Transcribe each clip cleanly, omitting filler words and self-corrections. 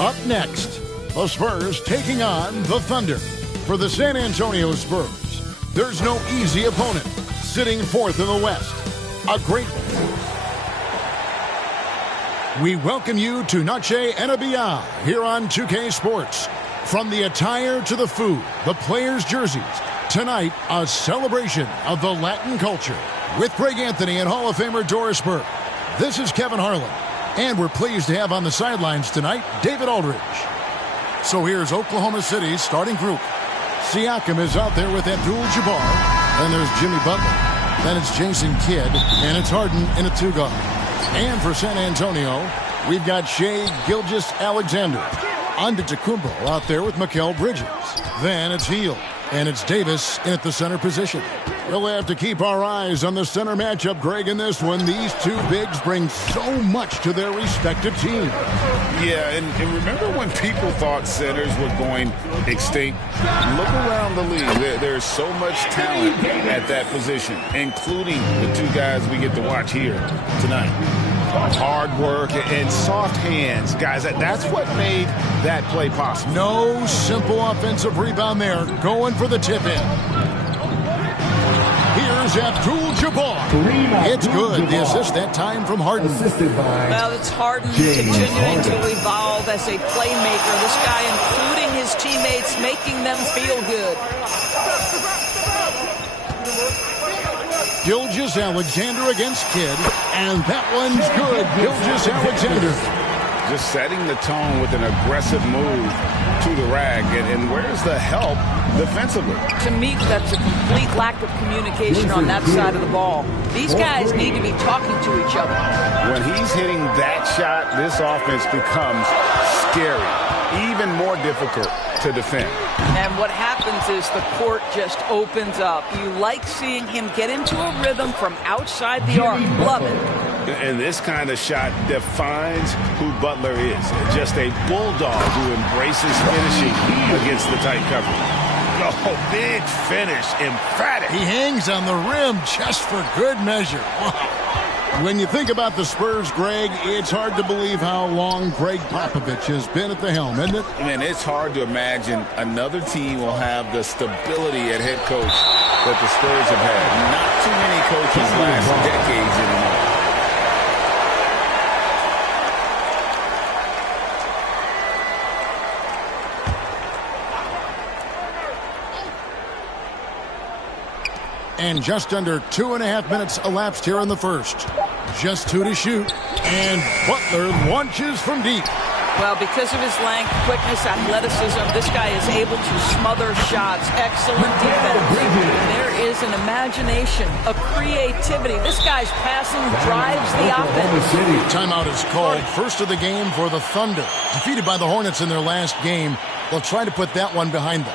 Up next, the Spurs taking on the Thunder. For the San Antonio Spurs, there's no easy opponent. Sitting fourth in the West, a great... We welcome you to Noche NBA here on 2K Sports. From the attire to the food, the players' jerseys, tonight a celebration of the Latin culture. With Greg Anthony and Hall of Famer Doris Burke, this is Kevin Harlan. And we're pleased to have on the sidelines tonight, David Aldridge. So here's Oklahoma City's starting group. Siakam is out there with Abdul-Jabbar. Then there's Jimmy Butler. Then it's Jason Kidd. And it's Harden in a two-guard. And for San Antonio, we've got Shai Gilgeous-Alexander. Antetokounmpo out there with Mikal Bridges. Then it's Hield. And it's Davis in at the center position. We'll have to keep our eyes on the center matchup, Greg, in this one. These two bigs bring so much to their respective teams. Yeah, and remember when people thought centers were going extinct? Look around the league. There's so much talent at that position, including the two guys we get to watch here tonight. Hard work and soft hands. Guys, that's what made that play possible. No simple offensive rebound there. Going for the tip-in. Here's Abdul-Jabbar. It's good. The assist that time from Harden. Well, it's Harden continuing to evolve as a playmaker. This guy, including his teammates, making them feel good. Gilgeous-Alexander against Kidd, and that one's good. Gilgeous-Alexander. Just setting the tone with an aggressive move to the rack, and where's the help defensively? To me, that's a complete lack of communication on that side of the ball. These guys need to be talking to each other. When he's hitting that shot, this offense becomes scary, even more difficult to defend. And what happens is the court just opens up. You like seeing him get into a rhythm from outside the arc. Love it. And this kind of shot defines who Butler is. Just a bulldog who embraces finishing against the tight coverage. Oh, big finish, emphatic. He hangs on the rim just for good measure. Wow. When you think about the Spurs, Greg, it's hard to believe how long Greg Popovich has been at the helm, isn't it? Man, it's hard to imagine another team will have the stability at head coach that the Spurs have had. Not too many coaches last decades anymore. And just under 2.5 minutes elapsed here in the first. Just 2 to shoot. And Butler launches from deep. Well, because of his length, quickness, athleticism, this guy is able to smother shots. Excellent defense. There is an imagination, a creativity. This guy's passing drives the offense. Timeout is called. First of the game for the Thunder. Defeated by the Hornets in their last game. They'll try to put that one behind them.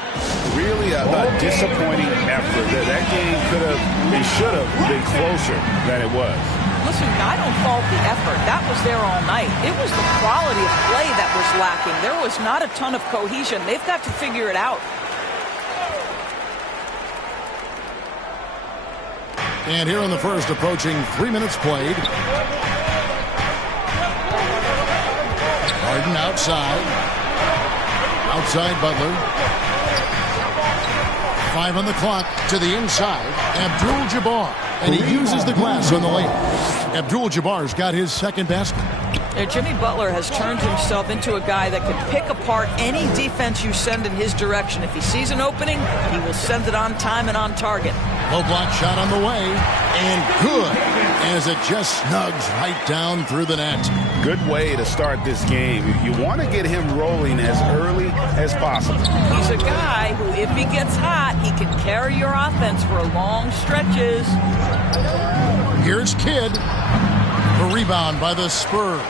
Really a disappointing effort. That game could have and should have been closer than it was. Listen, I don't fault the effort. That was there all night. It was the quality of play that was lacking. There was not a ton of cohesion. They've got to figure it out. And here in the first, approaching 3 minutes played. Harden outside. Outside Butler. 5 on the clock to the inside. Abdul-Jabbar. And he uses the glass on the layup. Abdul-Jabbar's got his second basket. Jimmy Butler has turned himself into a guy that can pick apart any defense you send in his direction. If he sees an opening, he will send it on time and on target. Low block shot on the way. And good. As it just snugs right down through the net. Good way to start this game. You want to get him rolling as early as possible. He's a guy who, if he gets hot, he can carry your offense for long stretches. Here's Kidd. The rebound by the Spurs.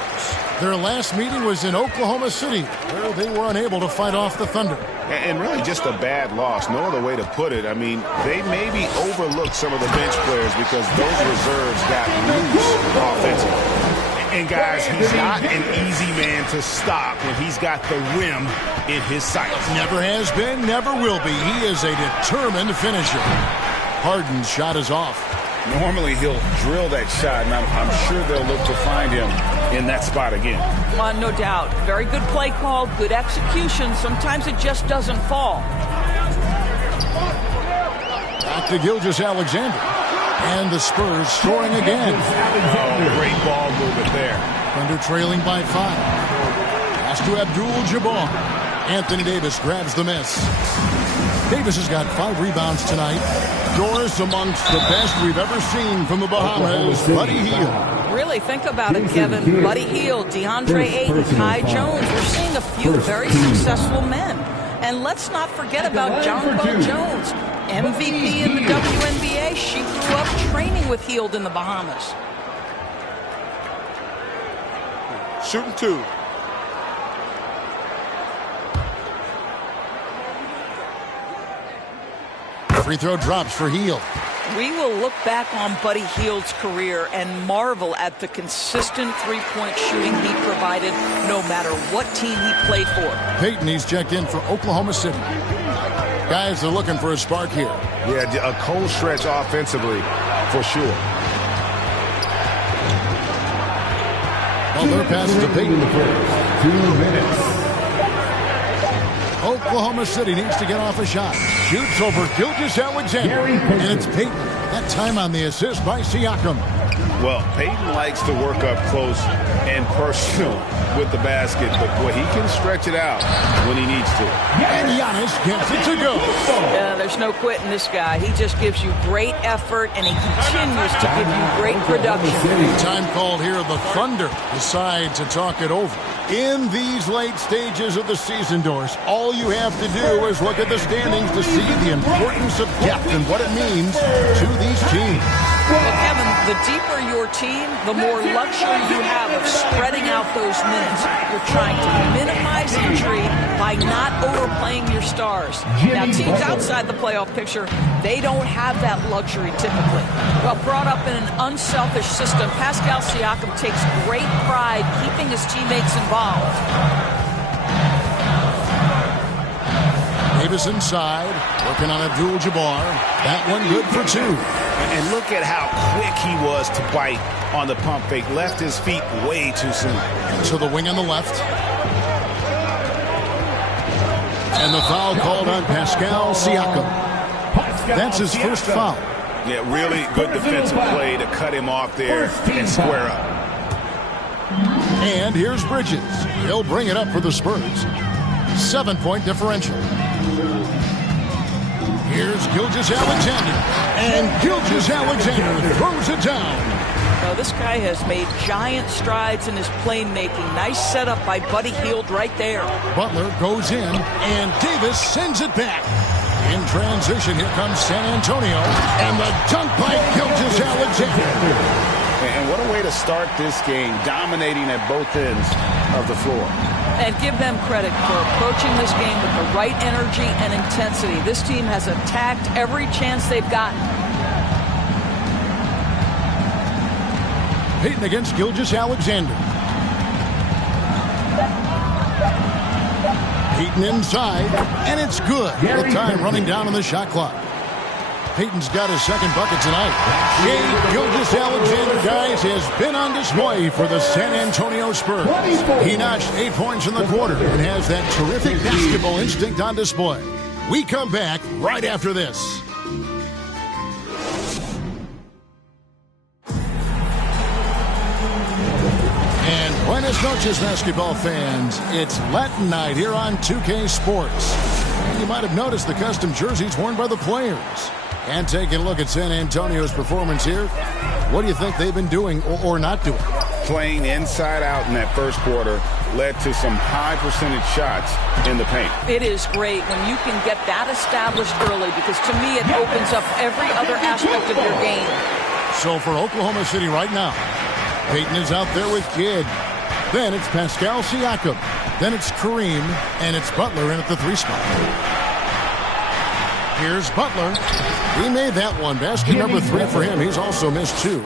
Their last meeting was in Oklahoma City, where they were unable to fight off the Thunder. And really just a bad loss. No other way to put it. I mean, they maybe overlooked some of the bench players because those reserves got loose offensively. And guys, he's not an easy man to stop when he's got the rim in his sights. Never has been, never will be. He is a determined finisher. Harden's shot is off. Normally he'll drill that shot, and I'm sure they'll look to find him in that spot again. No doubt. Very good play call, good execution. Sometimes it just doesn't fall. Back to Gilgeous-Alexander. And the Spurs scoring again. Oh, great ball movement there. Thunder trailing by 5. Pass to Abdul-Jabbar. Anthony Davis grabs the miss. Davis has got 5 rebounds tonight. Doris amongst the best we've ever seen from the Bahamas. Buddy Hield. Really think about it, Kevin. Buddy Hield, DeAndre Ayton, Kai Jones. We're seeing a few very successful men. And let's not forget about John Bo Jones, MVP in the WNBA. She grew up training with Hield in the Bahamas. Shooting 2. Free throw drops for Hield. We will look back on Buddy Hield's career and marvel at the consistent three-point shooting he provided no matter what team he played for. Payton, he's checked in for Oklahoma City. Guys are looking for a spark here. Yeah, a cold stretch offensively for sure. Butler passes to Payton. 2 minutes. Oklahoma City needs to get off a shot. Shoots over Gilgeous-Alexander. And it's Payton. That time on the assist by Siakam. Well, Payton likes to work up close and personal with the basket, but boy, he can stretch it out when he needs to. And Giannis gets it to go. Yeah, there's no quitting this guy. He just gives you great effort, and he continues to give you great production. Time called here. The Thunder decide to talk it over. In these late stages of the season, Doris, all you have to do is look at the standings to see the importance of depth and what it means to these teams. Well, Kevin, the deeper your team, the more luxury you have of spreading out those minutes. You're trying to minimize injury by not overplaying your stars. Now, teams outside the playoff picture, they don't have that luxury typically. Well, brought up in an unselfish system, Pascal Siakam takes great pride keeping his teammates involved. Davis inside, working on Abdul-Jabbar. That one good for 2. And look at how quick he was to bite on the pump fake. Left his feet way too soon. To the wing on the left. And the foul called on Pascal Siakam. That's his first foul. Yeah, really good defensive play to cut him off there and square up. And here's Bridges. He'll bring it up for the Spurs. 7-point differential. Here's Gilgeous-Alexander. And Gilgeous-Alexander throws it down. Now, this guy has made giant strides in his playmaking. Nice setup by Buddy Hield right there. Butler goes in, and Davis sends it back. In transition, here comes San Antonio. And the dunk by Gilgeous-Alexander. And what a way to start this game, dominating at both ends of the floor. And give them credit for approaching this game with the right energy and intensity. This team has attacked every chance they've gotten. Payton against Gilgeous-Alexander. Payton inside, and it's good. With time running down on the shot clock. Payton's got his second bucket tonight. Shai Gilgeous-Alexander, guys, has been on display for the San Antonio Spurs. He notched 8 points in the quarter and has that terrific basketball instinct on display. We come back right after this. And buenas noches, basketball fans. It's Latin night here on 2K Sports. And you might have noticed the custom jerseys worn by the players. And taking a look at San Antonio's performance here, what do you think they've been doing or not doing? Playing inside out in that first quarter led to some high percentage shots in the paint. It is great when you can get that established early because to me it opens up every other aspect of your game. So for Oklahoma City right now, Payton is out there with Kidd. Then it's Pascal Siakam. Then it's Kareem. And it's Butler in at the 3 spot. Here's Butler. He made that one. Basket number 3 for him. He's also missed 2.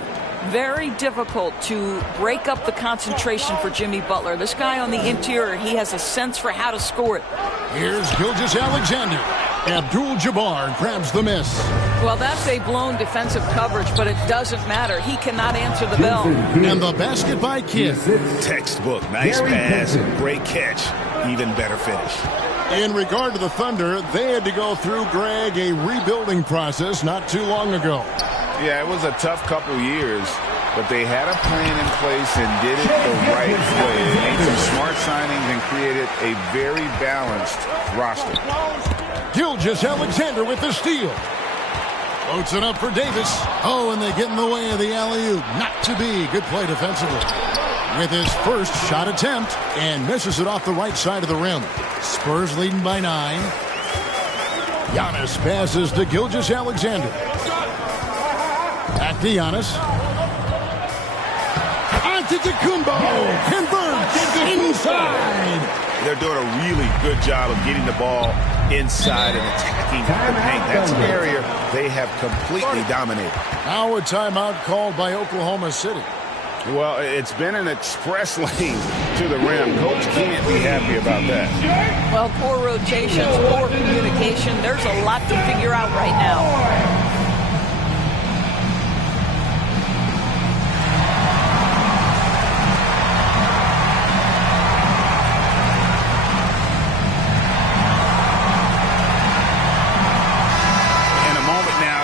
Very difficult to break up the concentration for Jimmy Butler. This guy on the interior, he has a sense for how to score it. Here's Gilgeous-Alexander. Abdul-Jabbar grabs the miss. Well, that's a blown defensive coverage, but it doesn't matter. He cannot answer the bell. And the basket by Kidd. Textbook. Nice pass. Great catch. Even better finish. In regard to the Thunder, they had to go through, Greg, a rebuilding process not too long ago. Yeah, it was a tough couple years, but they had a plan in place and did it the right way. They made some smart signings and created a very balanced roster. Gilgeous-Alexander with the steal. Floats it up for Davis. Oh, and they get in the way of the alley-oop. Not to be. Good play defensively. With his first shot attempt and misses it off the right side of the rim. Spurs leading by 9. Giannis passes to Gilgeous-Alexander. Back to Giannis. Antetokounmpo converts inside. They're doing a really good job of getting the ball inside and attacking the paint. That's an area they have completely dominated. Now a timeout called by Oklahoma City. Well, it's been an express lane to the rim. Coach can't be happy about that. Well, poor rotations, poor communication. There's a lot to figure out right now.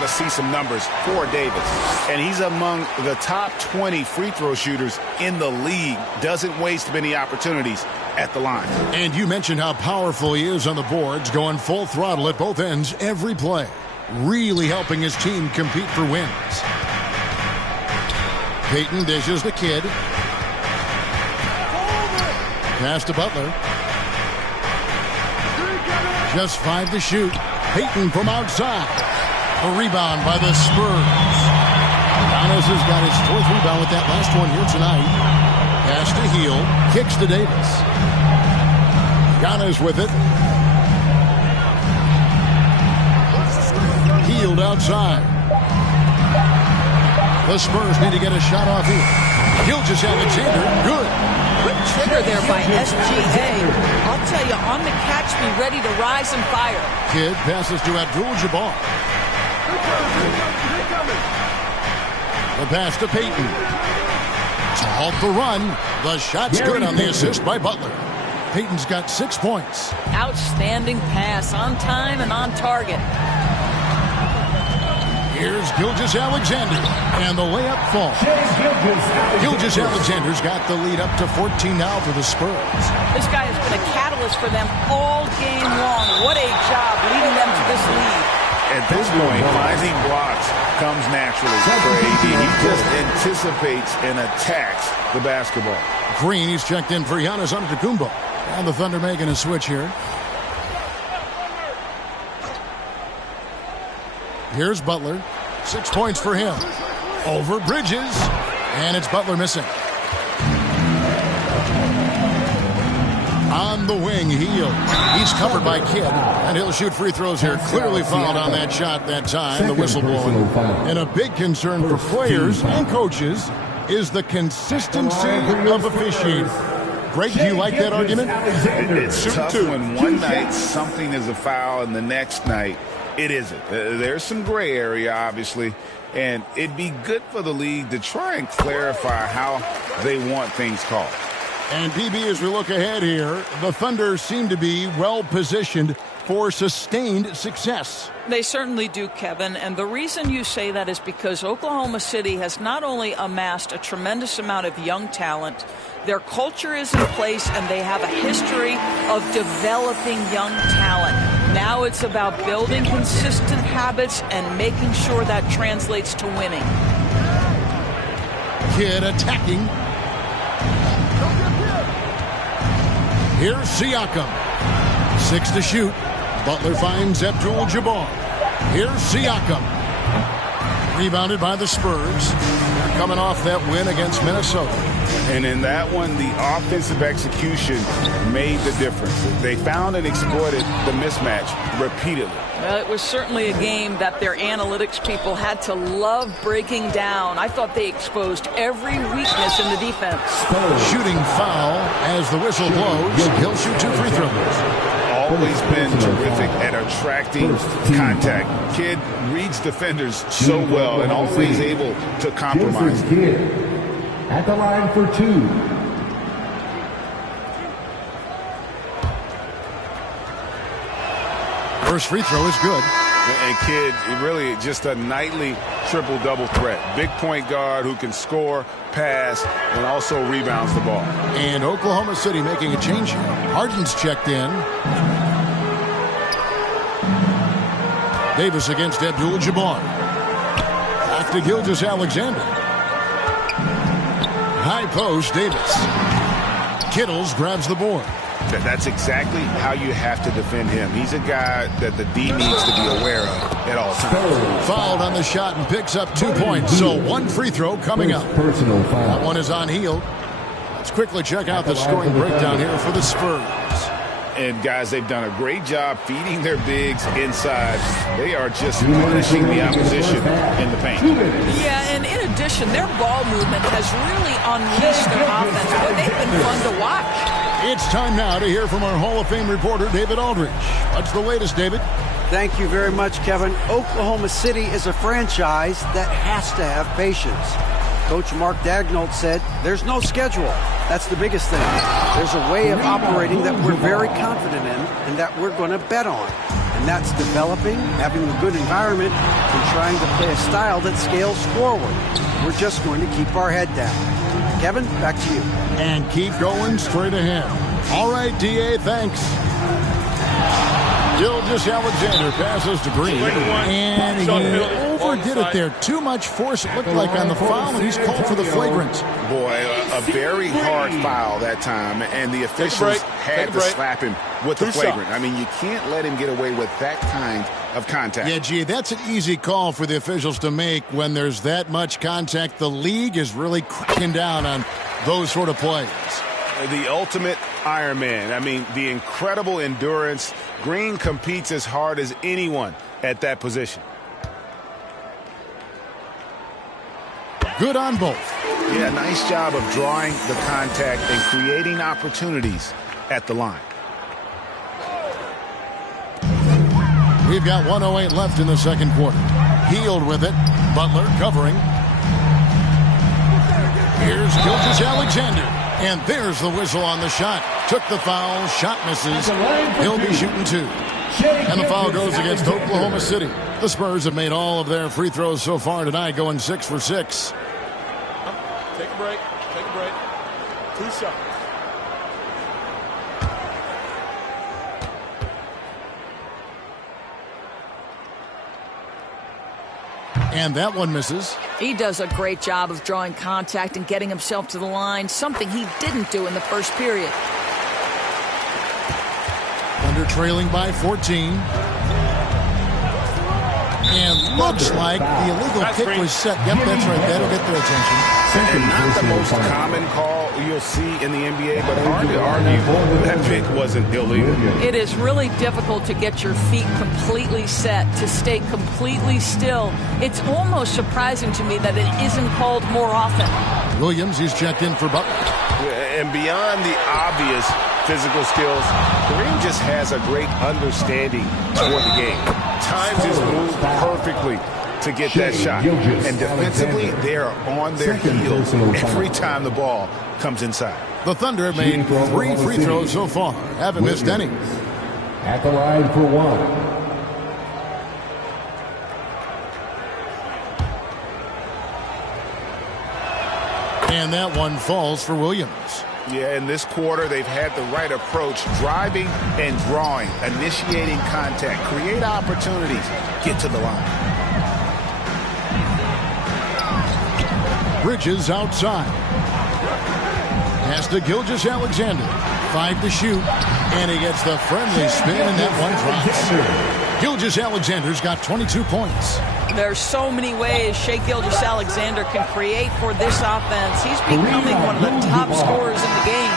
See some numbers for Davis, and he's among the top 20 free throw shooters in the league. Doesn't waste many opportunities at the line. And you mentioned how powerful he is on the boards, going full throttle at both ends every play, really helping his team compete for wins. Payton dishes to Kidd. Pass to Butler. Just 5 to shoot. Payton from outside. A rebound by the Spurs. Giannis has got his 4th rebound with that last one here tonight. Pass to Hield. Kicks to Davis. Giannis with it. Hield outside. The Spurs need to get a shot off here. Gilgeous-Alexander, good. Quick trigger there by SGA. I'll tell you, on the catch, be ready to rise and fire. Kidd passes to Abdul-Jabbar. The pass to Payton. To halt the run. The shot's good on the assist by Butler. Payton's got 6 points. Outstanding pass, on time and on target. Here's Gilgeous-Alexander, and the layup falls. Gilgeous-Alexander's got the lead up to 14 now for the Spurs. This guy has been a catalyst for them all game long. What a job leading them to this lead. At this point, finding blocks comes naturally for AD. He just anticipates and attacks the basketball. Green, he's checked in for Giannis Antetokounmpo. And the Thunder making a switch here. Here's Butler. 6 points for him. Over Bridges. And it's Butler missing. On the wing, Hield. He's covered by Kidd, and he'll shoot free throws here. Clearly fouled on that shot that time, the whistle blowing. And a big concern for players and coaches is the consistency of officiating. Greg, do you like that argument? It's tough when one night something is a foul and the next night it isn't. There's some gray area, obviously, and it'd be good for the league to try and clarify how they want things called. And, DB, as we look ahead here, the Thunder seem to be well-positioned for sustained success. They certainly do, Kevin. And the reason you say that is because Oklahoma City has not only amassed a tremendous amount of young talent, their culture is in place, and they have a history of developing young talent. Now it's about building consistent habits and making sure that translates to winning. Kidd attacking. Here's Siakam. 6 to shoot. Butler finds Abdul-Jabbar. Here's Siakam. Rebounded by the Spurs. They're coming off that win against Minnesota. And in that one, the offensive execution made the difference. They found and exploited the mismatch repeatedly. Well, it was certainly a game that their analytics people had to love breaking down. I thought they exposed every weakness in the defense. Shooting foul as the whistle blows. He'll shoot 2 free throws. Always been terrific at attracting contact. Kid reads defenders so well and always able to compromise. At the line for 2. First free throw is good. And Kid, really just a nightly triple-double threat. Big point guard who can score, pass, and also rebounds the ball. And Oklahoma City making a change here. Harden's checked in. Davis against Abdul-Jabbar. Back to Gilgeous-Alexander. High post, Davis. Kittles grabs the board. That's exactly how you have to defend him. He's a guy that the D needs to be aware of at all times. Fouled on the shot and picks up 2 points. So 1 free throw coming up. Personal foul. That one is on heel. Let's quickly check out the scoring breakdown here for the Spurs. And guys, they've done a great job feeding their bigs inside. They are just punishing the opposition in the paint. Yeah, and in addition, their ball movement has really unleashed their offense. Boy, they've been fun to watch. It's time now to hear from our Hall of Fame reporter, David Aldridge. What's the latest, David? Thank you very much, Kevin. Oklahoma City is a franchise that has to have patience. Coach Mark Daigneault said, there's no schedule. That's the biggest thing. There's a way of operating that we're very confident in and that we're going to bet on. And that's developing, having a good environment, and trying to play a style that scales forward. We're just going to keep our head down. Kevin, back to you. And keep going straight ahead. All right, D.A., thanks. Gilgeous-Alexander passes to Green. And he overdid it there. Too much force, it looked like, on the foul, and he's called for the flagrant. Boy, a very hard foul that time, and the officials had to slap him with the flagrant. I mean, you can't let him get away with that kind of contact. Yeah, gee, that's an easy call for the officials to make when there's that much contact. The league is really cracking down on those sort of plays. The ultimate Iron Man. I mean, the incredible endurance. Green competes as hard as anyone at that position. Good on both. Yeah, nice job of drawing the contact and creating opportunities at the line. We've got 1:08 left in the second quarter. Healed with it. Butler covering. Here's Gilgeous-Alexander. And there's the whistle on the shot. Took the foul. Shot misses. He'll be shooting 2. And the foul goes against Oklahoma City. The Spurs have made all of their free throws so far tonight, going 6 for 6. Take a break. Take a break. 2 shots. And that one misses. He does a great job of drawing contact and getting himself to the line, something he didn't do in the first period. Thunder trailing by 14. And looks like the illegal kick was set. Yep, that's right. That'll get their attention. And not the most common call you'll see in the NBA, but hard to argue that pick wasn't illegal. It is really difficult to get your feet completely set, to stay completely still. It's almost surprising to me that it isn't called more often. Williams, he's checked in for Butler. And beyond the obvious physical skills, Kareem just has a great understanding toward the game. Times his move perfectly to get that shot. And defensively, they are on their heels every time the ball comes inside. The Thunder have made 3 free throws so far. Haven't missed any. At the line for 1. And that one falls for Williams. Yeah, in this quarter, they've had the right approach, driving and drawing, initiating contact, create opportunities, get to the line. Bridges outside. Pass to Gilgeous-Alexander. 5 to shoot. And he gets the friendly spin, and that one drops. Gilgeous-Alexander's got 22 points. There's so many ways Shai Gilgeous-Alexander can create for this offense. He's becoming one of the top scorers in the game.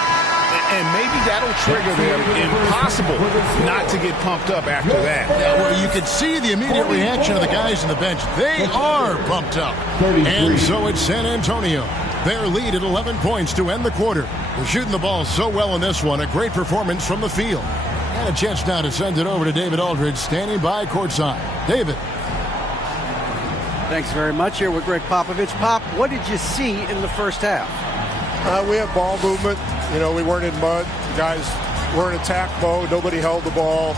And maybe that'll trigger them. Impossible not to get pumped up after that. Well, you can see the immediate reaction of the guys on the bench. They are pumped up. And so it's San Antonio. Their lead at 11 points to end the quarter. They're shooting the ball so well in this one. A great performance from the field. And a chance now to send it over to David Aldridge, standing by courtside. David. Thanks very much. Here with Greg Popovich. Pop, what did you see in the first half? We had ball movement. You know, we weren't in mud. The guys were in attack mode. Nobody held the ball.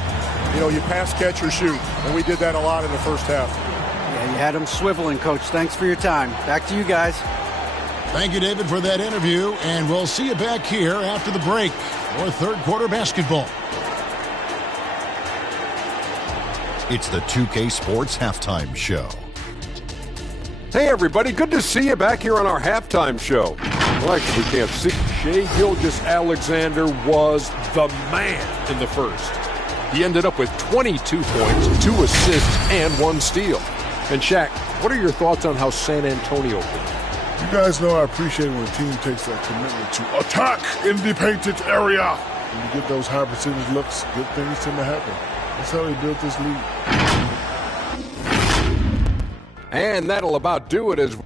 You know, you pass, catch, or shoot. And we did that a lot in the first half. Yeah, you had them swiveling, Coach. Thanks for your time. Back to you guys. Thank you, David, for that interview. And we'll see you back here after the break for third quarter basketball. It's the 2K Sports Halftime Show. Hey, everybody. Good to see you back here on our halftime show. Well, actually, we can't see. Shai Gilgeous-Alexander was the man in the first. He ended up with 22 points, 2 assists, and 1 steal. And, Shaq, what are your thoughts on how San Antonio played? You guys know I appreciate when a team takes that commitment to attack in the painted area. When you get those high percentage looks, good things tend to happen. That's how they built this league. And that'll about do it as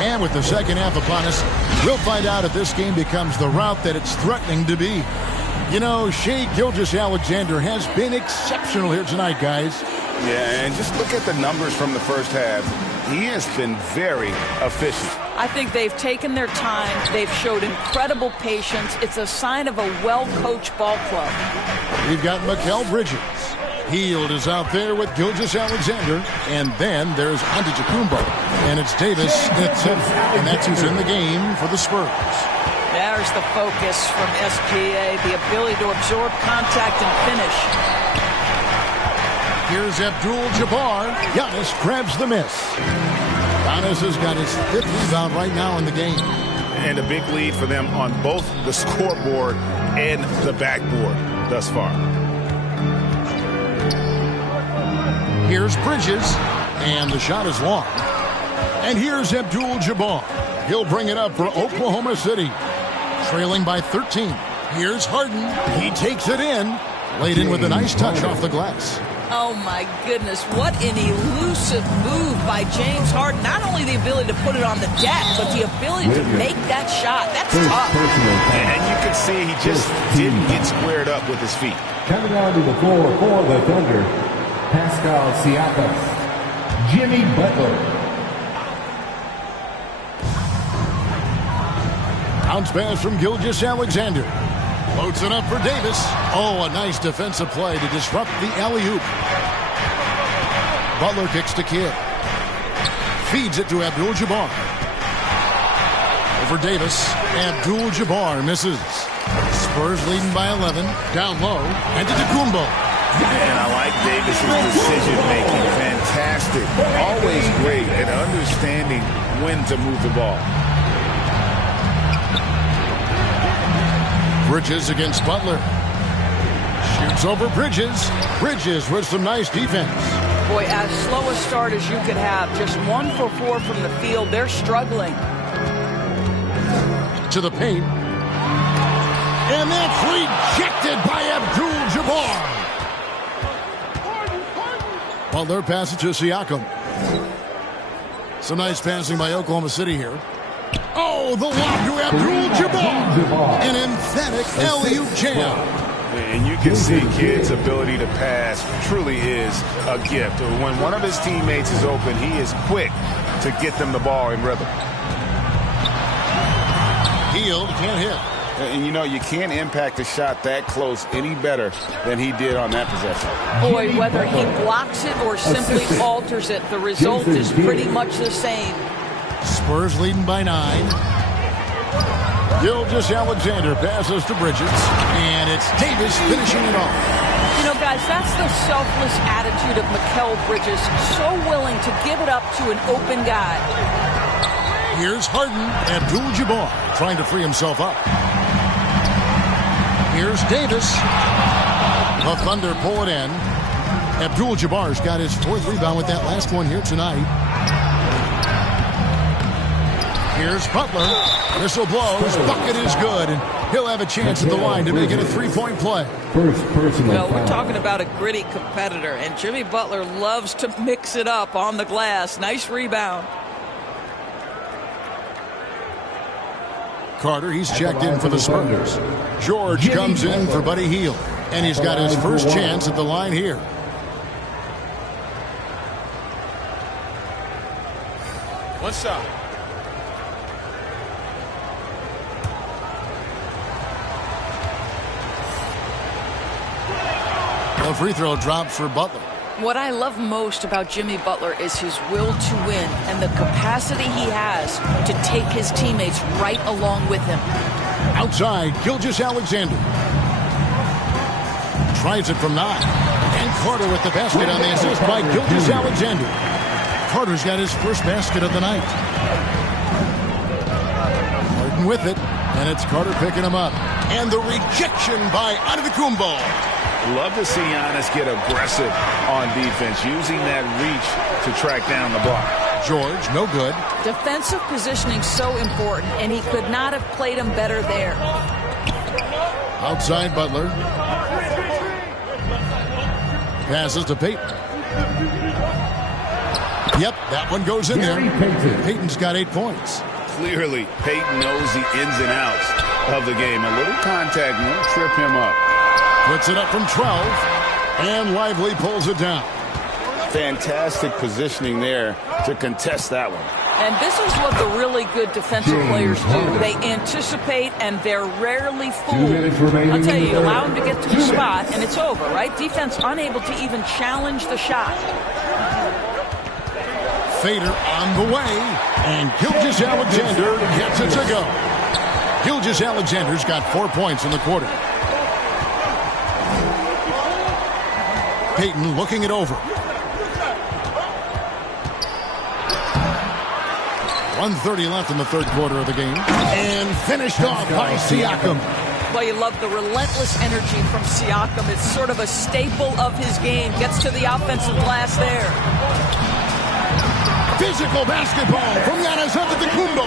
And with the second half upon us, we'll find out if this game becomes the route that it's threatening to be. You know, Shai Gilgeous-Alexander has been exceptional here tonight, guys. Yeah, and just look at the numbers from the first half. He has been very efficient. I think they've taken their time. They've showed incredible patience. It's a sign of a well-coached ball club. We've got Mikal Bridges. Hield is out there with Gilgeous-Alexander. And then there's Antetokounmpo. And it's Davis, and that's who's in the game for the Spurs. There's the focus from SGA, the ability to absorb contact and finish. Here's Abdul-Jabbar. Giannis grabs the miss. Giannis has got his 5th rebound right now in the game. And a big lead for them on both the scoreboard and the backboard thus far. Here's Bridges, and the shot is long. And here's Abdul-Jabbar. He'll bring it up for Oklahoma City. Trailing by 13. Here's Harden. He takes it in. Laid in with a nice touch off the glass. Oh, my goodness. What an elusive move by James Harden. Not only the ability to put it on the deck, but the ability to make that shot. That's tough. And you can see he just didn't get squared up with his feet. Coming onto the floor for the Thunder, Pascal Siakam, Jimmy Butler. Bounce pass from Gilgeous-Alexander. Floats it up for Davis. Oh, a nice defensive play to disrupt the alley-oop. Butler kicks to Kidd. Feeds it to Abdul-Jabbar. Over Davis. Abdul-Jabbar misses. Spurs leading by 11. Down low. Antetokounmpo. And I like Davis's decision-making. Fantastic. Always great at understanding when to move the ball. Bridges against Butler. Shoots over Bridges. Bridges with some nice defense. Boy, as slow a start as you could have. Just 1 for 4 from the field. They're struggling. To the paint. And that's rejected by Abdul-Jabbar. Butler passes to Siakam. Some nice passing by Oklahoma City here. Oh, the lob to Abdul-Jabbar. An emphatic alley-oop jam. And you can see Kidd's ability to pass truly is a gift. When one of his teammates is open, he is quick to get them the ball in rhythm. Hield can't hit. And you know, you can't impact a shot that close any better than he did on that possession. Boy, whether he blocks it or simply alters it, the result is pretty much the same. Spurs leading by 9. Gilgeous-Alexander passes to Bridges, and it's Davis finishing it off. You know, guys, that's the selfless attitude of Mikal Bridges. So willing to give it up to an open guy. Here's Harden. Abdul-Jabbar trying to free himself up. Here's Davis. The Thunder pull it in. Abdul-Jabbar's got his 4th rebound with that last one here tonight. Here's Butler. Whistle blows. Bucket is good. And he'll have a chance at the line to make it a 3-point play. First personal Well, we're talking about a gritty competitor, and Jimmy Butler loves to mix it up on the glass. Nice rebound. Carter, he's checked in for the Spurs. George comes in for Buddy Hield, and he's got his first chance at the line here. One shot. A free throw drops for Butler. What I love most about Jimmy Butler is his will to win and the capacity he has to take his teammates right along with him. Outside, Gilgeous-Alexander. Tries it from 9. And Carter with the basket on the assist by Gilgeous-Alexander. Carter's got his first basket of the night. Harden with it, and it's Carter picking him up. And the rejection by Antetokounmpo. Love to see Giannis get aggressive on defense, using that reach to track down the block. George, no good. Defensive positioning so important, and he could not have played him better there. Outside Butler. Passes to Payton. Yep, that one goes in there. Payton's got 8 points. Clearly, Payton knows the ins and outs of the game. A little contact won't trip him up. Puts it up from 12, and Lively pulls it down. Fantastic positioning there to contest that one. And this is what the really good defensive players do. They anticipate, and they're rarely fooled. I'll tell you, allow them to get to the spot, and it's over, right? Defense unable to even challenge the shot. Fader on the way, and Gilgeous-Alexander gets it to go. Gilgeous-Alexander's got 4 points in the quarter. Payton looking it over. 1:30 left in the third quarter of the game. And finished off by Siakam. Well, you love the relentless energy from Siakam. It's sort of a staple of his game. Gets to the offensive glass there. Physical basketball from Giannis Antetokounmpo.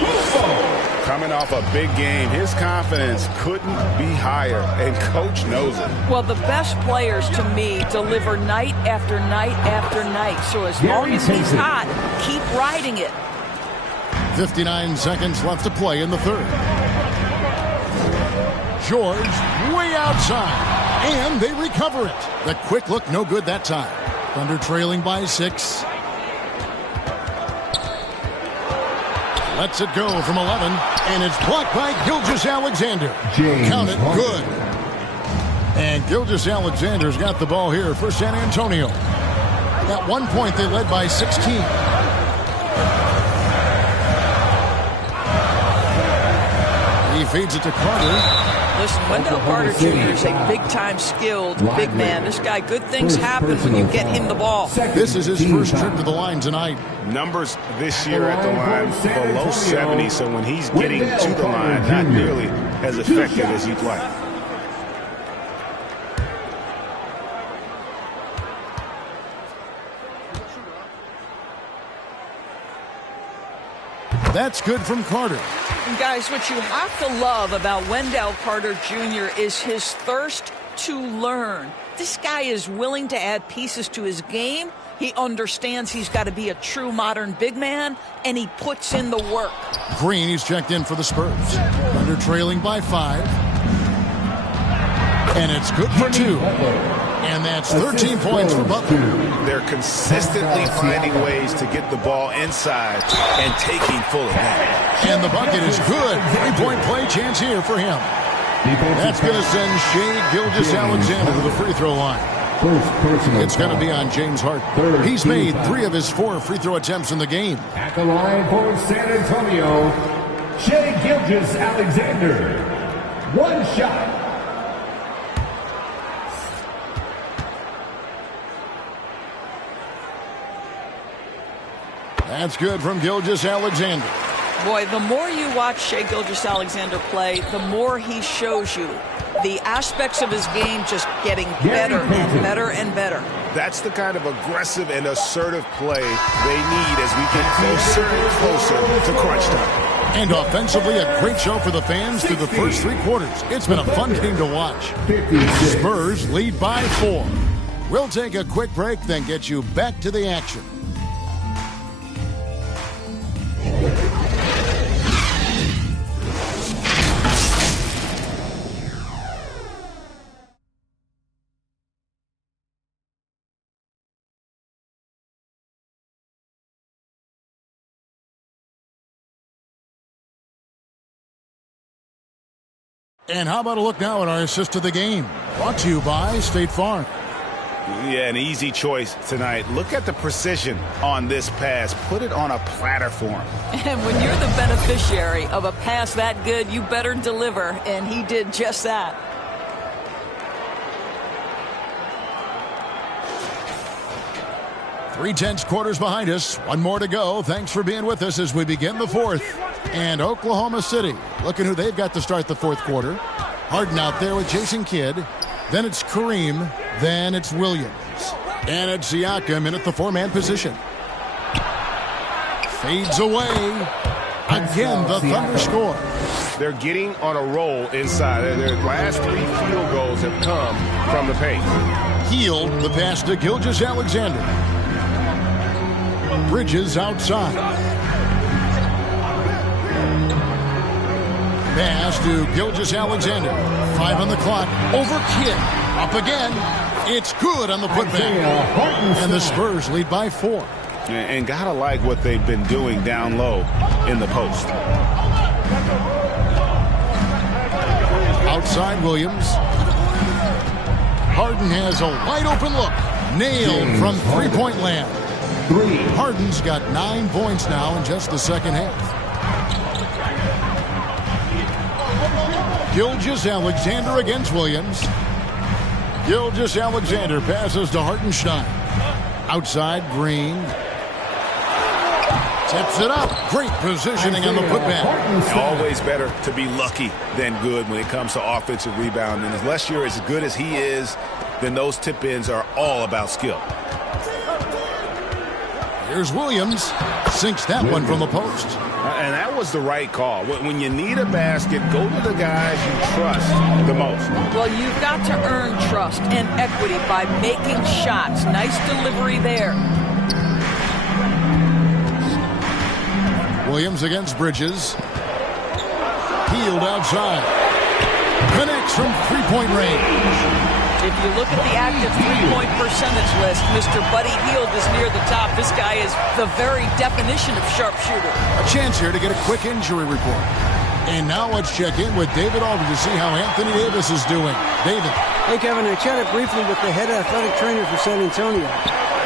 Coming off a big game, his confidence couldn't be higher, and Coach knows it. Well, the best players, to me, deliver night after night after night. So as long as he's hot, keep riding it. 59 seconds left to play in the third. George way outside, and they recover it. The quick look, no good that time. Thunder trailing by 6. Lets it go from 11, and it's blocked by Gilgeous-Alexander. Count it, good. And Gilgeous-Alexander's got the ball here for San Antonio. At one point, they led by 16. He feeds it to Carter. Listen, Wendell Carter Jr. is a big-time skilled big man. This guy, good things happen when you get him the ball. This is his first trip to the line tonight. Numbers this year at the line below 70, so when he's getting to the line, not nearly as effective as you'd like. That's good from Carter. And guys, what you have to love about Wendell Carter Jr. is his thirst to learn. This guy is willing to add pieces to his game. He understands he's got to be a true modern big man, and he puts in the work. Green, he's checked in for the Spurs. Under trailing by 5. And it's good for 2. And that's 13 points for Butler. They're consistently finding ways to get the ball inside and taking full advantage. And the bucket is good. 3-point play chance here for him. That's going to send Shai Gilgeous-Alexander to the free throw line. It's going to be on James Harden. He's made 3 of his 4 free throw attempts in the game. At the line for San Antonio, Shai Gilgeous-Alexander. 1 shot. That's good from Gilgeous-Alexander. Boy, the more you watch Shai Gilgeous-Alexander play, the more he shows you the aspects of his game just getting better and better and better. That's the kind of aggressive and assertive play they need as we get closer and closer to crunch time. And offensively, a great show for the fans through the first 3 quarters. It's been a fun game to watch. Spurs lead by 4. We'll take a quick break, then get you back to the action. And how about a look now at our assist of the game? Brought to you by State Farm. Yeah, an easy choice tonight. Look at the precision on this pass. Put it on a platter for him. And when you're the beneficiary of a pass that good, you better deliver. And he did just that. Three tense quarters behind us. One more to go. Thanks for being with us as we begin the fourth. And Oklahoma City, looking who they've got to start the fourth quarter. Harden out there with Jason Kidd. Then it's Kareem. Then it's Williams. And it's Siakam in at the 4-man position. Fades away. Again, the Thunder score. They're getting on a roll inside. Their last 3 field goals have come from the paint. Healed the pass to Gilgeous-Alexander. Bridges outside. Pass to Gilgeous-Alexander. 5 on the clock. Over Kidd. Up again. It's good on the putback. And the Spurs lead by 4. And gotta like what they've been doing down low in the post. Outside Williams. Harden has a wide open look. Nailed from three-point land. Harden's got 9 points now in just the second half. Gilgeous-Alexander against Williams. Gilgeous-Alexander passes to Hartenstein. Outside Green. Tips it up. Great positioning on the putback. Always better to be lucky than good when it comes to offensive rebounding. Unless you're as good as he is, then those tip-ins are all about skill. Here's Williams. Sinks that one from the post. And that was the right call. When you need a basket, go to the guys you trust the most. Well, you've got to earn trust and equity by making shots. Nice delivery there. Williams against Bridges. Healed outside. Connects from three-point range. If you look at the active three-point percentage list, Mr. Buddy Hield is near the top. This guy is the very definition of sharpshooter. A chance here to get a quick injury report. And now let's check in with David Aldridge to see how Anthony Davis is doing. David. Hey, Kevin, I chatted briefly with the head athletic trainer for San Antonio.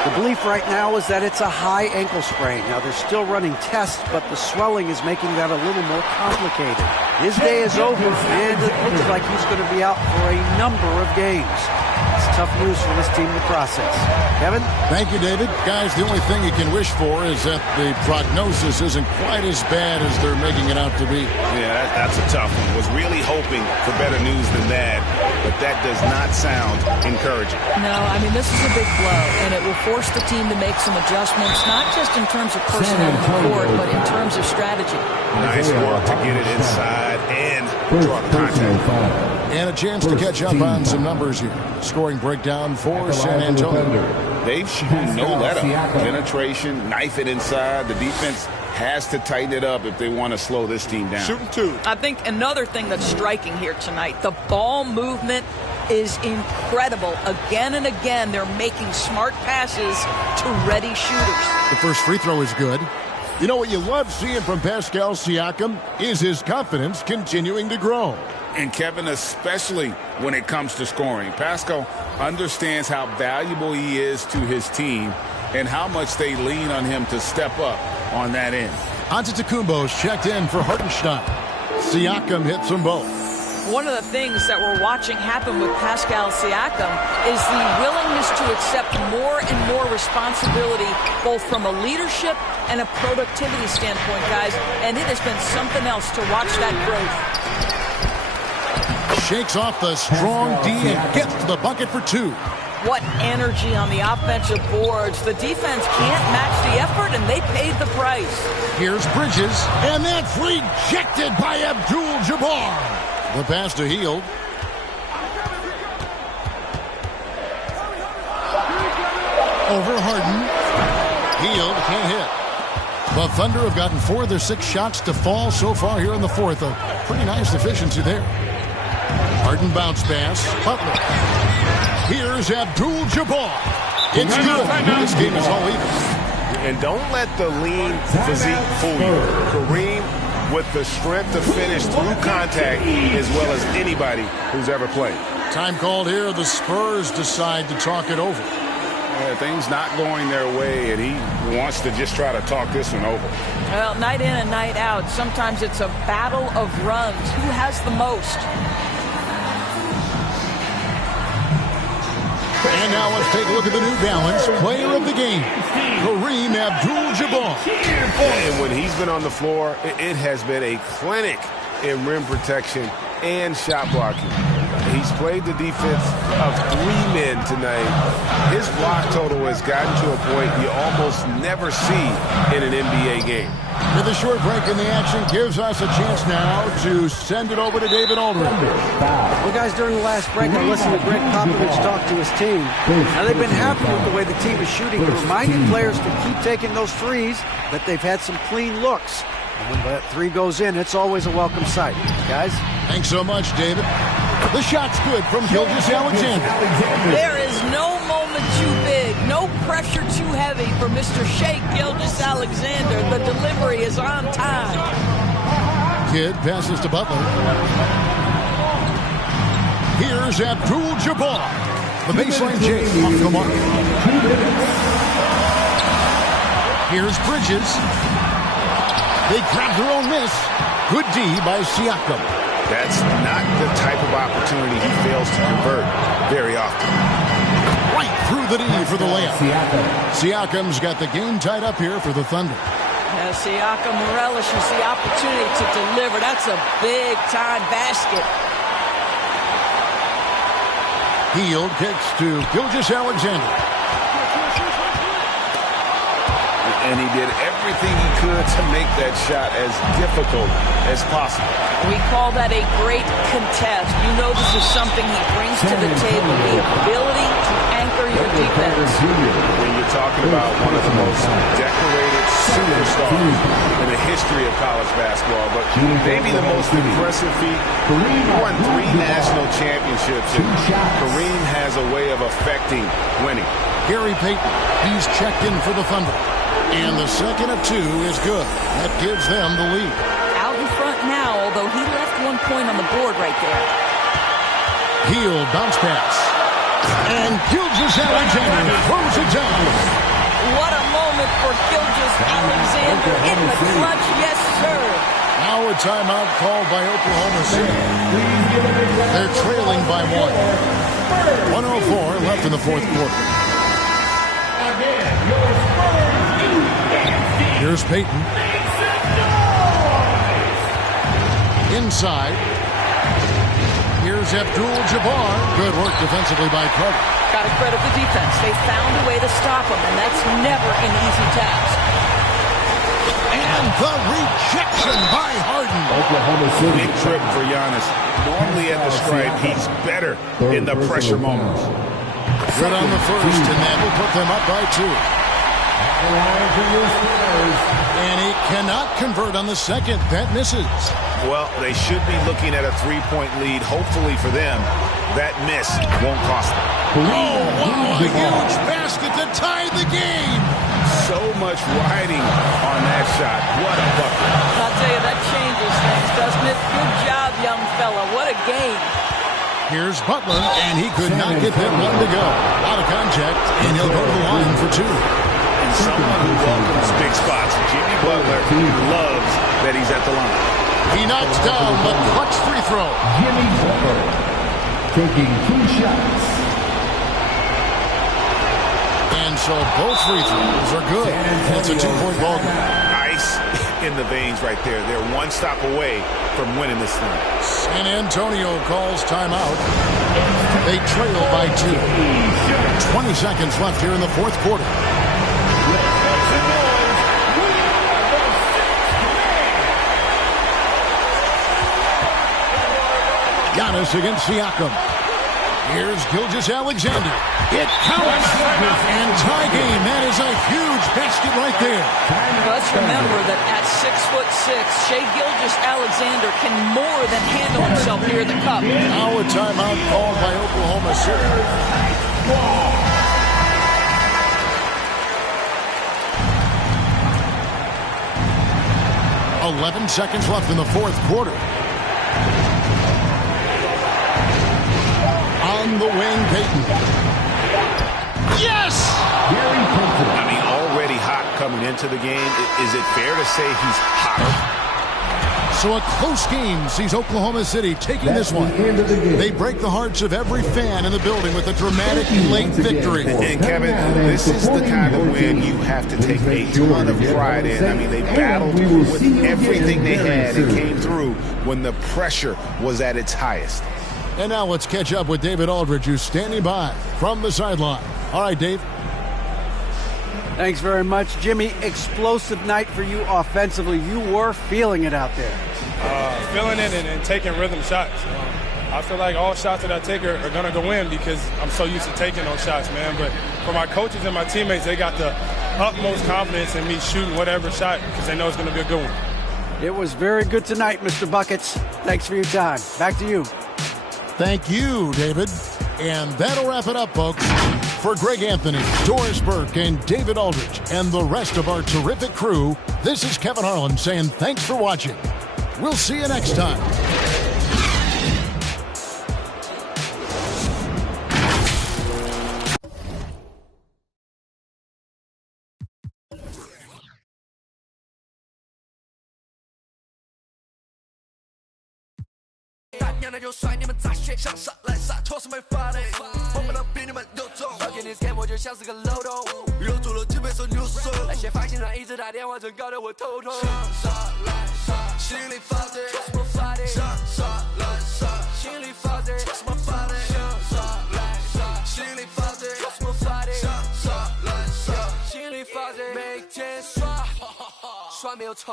The belief right now is that it's a high ankle sprain. Now, they're still running tests, but the swelling is making that a little more complicated. His day is over, and it looks like he's going to be out for a number of games. It's tough news for this team to process. Kevin? Thank you, David. Guys, the only thing you can wish for is that the prognosis isn't quite as bad as they're making it out to be. Yeah, that's a tough one. Was really hoping for better news than that, but that does not sound encouraging. No, I mean, this is a big blow, and it will force the team to make some adjustments, not just in terms of personnel on the court, but in terms of strategy. Nice work to get it inside and draw contact. And a chance to catch up on some numbers here. Scoring breakdown for San Antonio. They've shown no let-up. Penetration, knife it inside. The defense has to tighten it up if they want to slow this team down. Shooting 2. I think another thing that's striking here tonight, the ball movement is incredible. Again and again, they're making smart passes to ready shooters. The first free throw is good. You know what you love seeing from Pascal Siakam is his confidence continuing to grow. And Kevin, especially when it comes to scoring. Pascal understands how valuable he is to his team and how much they lean on him to step up on that end. Antetokounmpo's checked in for Hartenstein. Siakam hits them both. One of the things that we're watching happen with Pascal Siakam is the willingness to accept more and more responsibility, both from a leadership and a productivity standpoint, guys. And it has been something else to watch that growth. Shakes off the strong D and gets to the bucket for 2. What energy on the offensive boards. The defense can't match the effort, and they paid the price. Here's Bridges, and that's rejected by Abdul-Jabbar. The pass to Hield. Over Harden. Hield can't hit. The Thunder have gotten 4 of their 6 shots to fall so far here in the fourth. A pretty nice efficiency there. Harden bounce pass. Butler. Here's Abdul-Jabbar. It's good. This game is all even. And don't let the lean physique fool you. Kareem with the strength to finish through contact as well as anybody who's ever played. Time called here. The Spurs decide to talk it over. Things not going their way, and he wants to just try to talk this one over. Well, night in and night out, sometimes it's a battle of runs. Who has the most? And now let's take a look at the New Balance player of the game, Kareem Abdul-Jabbar. And when he's been on the floor, it has been a clinic in rim protection and shot blocking. He's played the defense of 3 men tonight. His block total has gotten to a point you almost never see in an NBA game. With a short break in the action gives us a chance now to send it over to David Aldridge. Well, guys, during the last break, I listened to Greg Popovich talk to his team. Now, they've been happy with the way the team is shooting, reminding players to keep taking those threes, that they've had some clean looks. And when that 3 goes in, it's always a welcome sight. Guys? Thanks so much, David. The shot's good from Gilgeous-Alexander. There is no moment too big, no pressure too heavy for Mr. Shea Gilgeous-Alexander. The delivery is on time. Kidd passes to Butler. Here's Abdul-Jabbar. The baseline J off the mark. Here's Bridges. They grab their own miss. Good D by Siakam. That's not the type of opportunity he fails to convert very often. Right through the D for the layup. Siakam's got the game tied up here for the Thunder. Yeah, Siakam relishes the opportunity to deliver. That's a big-time basket. Hield kicks to Gilgeous-Alexander. And he did everything he could to make that shot as difficult as possible. We call that a great contest. You know this is something he brings to the table, the ability to anchor your defense. When you're talking about one of the most decorated superstars in the history of college basketball, but maybe the most impressive feat, he won 3 national championships, and Kareem has a way of affecting winning. Gary Payton, he's checked in for the Thunder. And the second of 2 is good. That gives them the lead. Out in front now, although he left 1 point on the board right there. Hield bounce pass. And Gilgeous-Alexander throws it down. What a moment for Gilgeous-Alexander in the clutch. Yes, sir. Now a timeout called by Oklahoma City. They're trailing by 1. 1:04 left in the fourth quarter. Here's Payton. Inside. Here's Abdul-Jabbar. Good work defensively by Carter. Got to credit the defense. They found a way to stop him, and that's never an easy task. And the rejection by Harden. Oklahoma City. Big trip for Giannis. Normally at the stripe, he's better in the pressure moments. Good on the first, and that will put them up by 2. And he cannot convert on the second. That misses. Well, they should be looking at a 3-point lead. Hopefully for them, that miss won't cost them. Oh, wow, a huge basket to tie the game. So much riding on that shot. What a bucket. I'll tell you, that changes things, doesn't it? Good job, young fella. What a game. Here's Butler, and he could not get that one to go. Out of contact, and he'll go to the line for 2. And someone who welcomes big spots. Jimmy Butler loves that he's at the line. He knocks down the clutch free throw. Jimmy Butler taking 2 shots. And so both free throws are good. It's a 2-point ball game. Ice in the veins right there. They're one stop away from winning this thing. San Antonio calls timeout. They trail by 2. 20 seconds left here in the fourth quarter. Giannis against Siakam. Here's Gilgeous-Alexander. It counts. And tie game. That is a huge basket right there. Let's remember that at 6'6", Shai Gilgeous-Alexander can more than handle himself near the cup. Now a timeout called by Oklahoma City. 11 seconds left in the fourth quarter. On the wing, Payton. Yes! I mean, already hot coming into the game. Is it fair to say he's hotter? So a close game sees Oklahoma City taking this one. They break the hearts of every fan in the building with a dramatic late victory. And Kevin, this is the kind of win you have to take a ton of pride in. I mean, they battled with everything they had and came through when the pressure was at its highest. And now let's catch up with David Aldridge, who's standing by from the sideline. All right, Dave. Thanks very much, Jimmy. Explosive night for you offensively. You were feeling it out there. Feeling it and taking rhythm shots. I feel like all shots that I take are going to go in because I'm so used to taking those shots, man. But for my coaches and my teammates, they got the utmost confidence in me shooting whatever shot because they know it's going to be a good one. It was very good tonight, Mr. Buckets. Thanks for your time. Back to you. Thank you, David. And that'll wrap it up, folks. For Greg Anthony, Doris Burke, and David Aldridge, and the rest of our terrific crew, this is Kevin Harlan saying thanks for watching. We'll see you next time.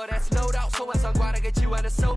That's no doubt， 从晚上挂了个9万的手。